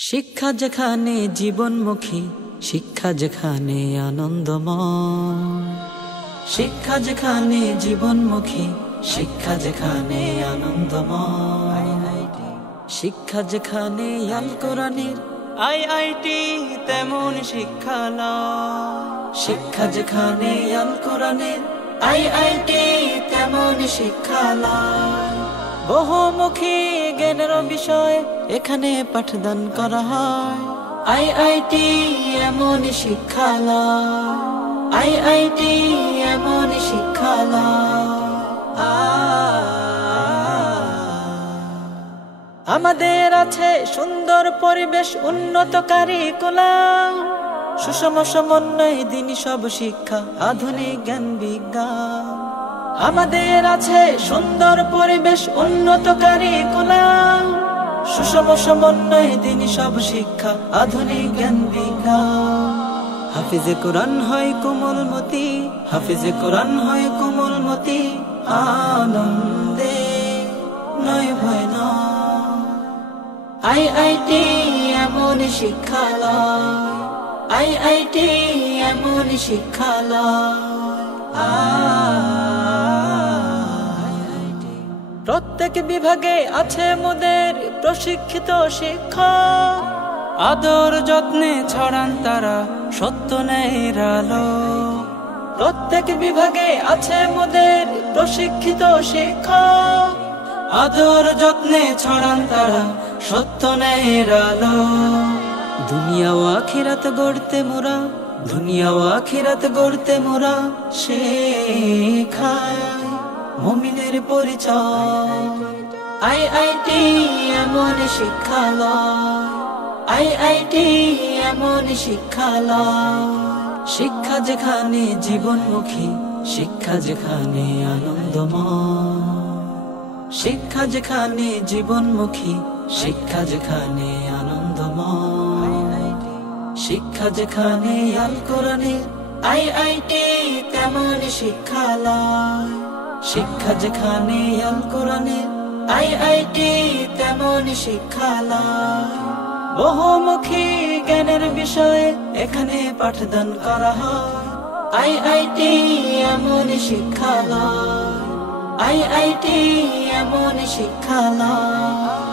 শিক্ষা যেখানে জীবনমুখী, শিক্ষা যেখানে আনন্দময়, শিক্ষা যেখানে জীবনমুখী, শিক্ষা যেখানে আনন্দময়, শিক্ষা যেখানে আল কোরআনের আইআইটি তেমন শিক্ষালয়, শিক্ষা যেখানে আল কোরআনের আইআইটি তেমন শিক্ষালয়। বহুমুখী জ্ঞানের বিষয় এখানে পাঠদান করা হয়। আইআইটি এমন শিক্ষালয়, আইআইটি এমন শিক্ষালয়। আমাদের আছে সুন্দর পরিবেশ, উন্নত কারিকুলাম, সুষম সমন্বয় দিনী সব শিক্ষা, আধুনিক জ্ঞান বিজ্ঞান। আমাদের আছে সুন্দর পরিবেশ, উন্নত কারিকুলাম, সুষম সমন্বয় দিনী সব শিক্ষা, আধুনিক জ্ঞান বিজ্ঞান। হাফিজে কোরআন হয় কোমলমতি, হাফিজে কোরআন হয় কোমলমতি, আনন্দে নয় ভয় নয়। আইআইটি এমন শিক্ষালয়, আইআইটি এমন শিক্ষালয়। প্রত্যেক বিভাগে আছে মোদের প্রশিক্ষিত শিক্ষক, আদর যত্নে ছড়ান তারা সত্য ন্যায়ের আলো। প্রত্যেক বিভাগে আছে মোদের প্রশিক্ষিত শিক্ষক, আদর যত্নে ছড়ান তারা সত্য ন্যায়ের আলো। দুনিয়া ও আখিরাত গড়তে মোরা, দুনিয়া ও আখিরাত গড়তে মোরা শেখায় মুমিনের পরিচয়। আইআইটি এমন শিক্ষালয়, আইআইটি এমন শিক্ষালয়। শিক্ষা যেখানে জীবনমুখী, শিক্ষা যেখানে আনন্দময়, শিক্ষা যেখানে জীবনমুখী, শিক্ষা যেখানে আনন্দময়, শিক্ষা যেখানে আল কোরআনের আইআইটি তেমন শিক্ষালয়, শিক্ষা যেখানে আল কোরআনের আইআইটি তেমন শিক্ষালয়। বহুমুখী জ্ঞানের বিষয়ে এখানে পাঠদান করা হয়। আইআইটি এমন শিক্ষালয়, আইআইটি এমন শিক্ষালয়।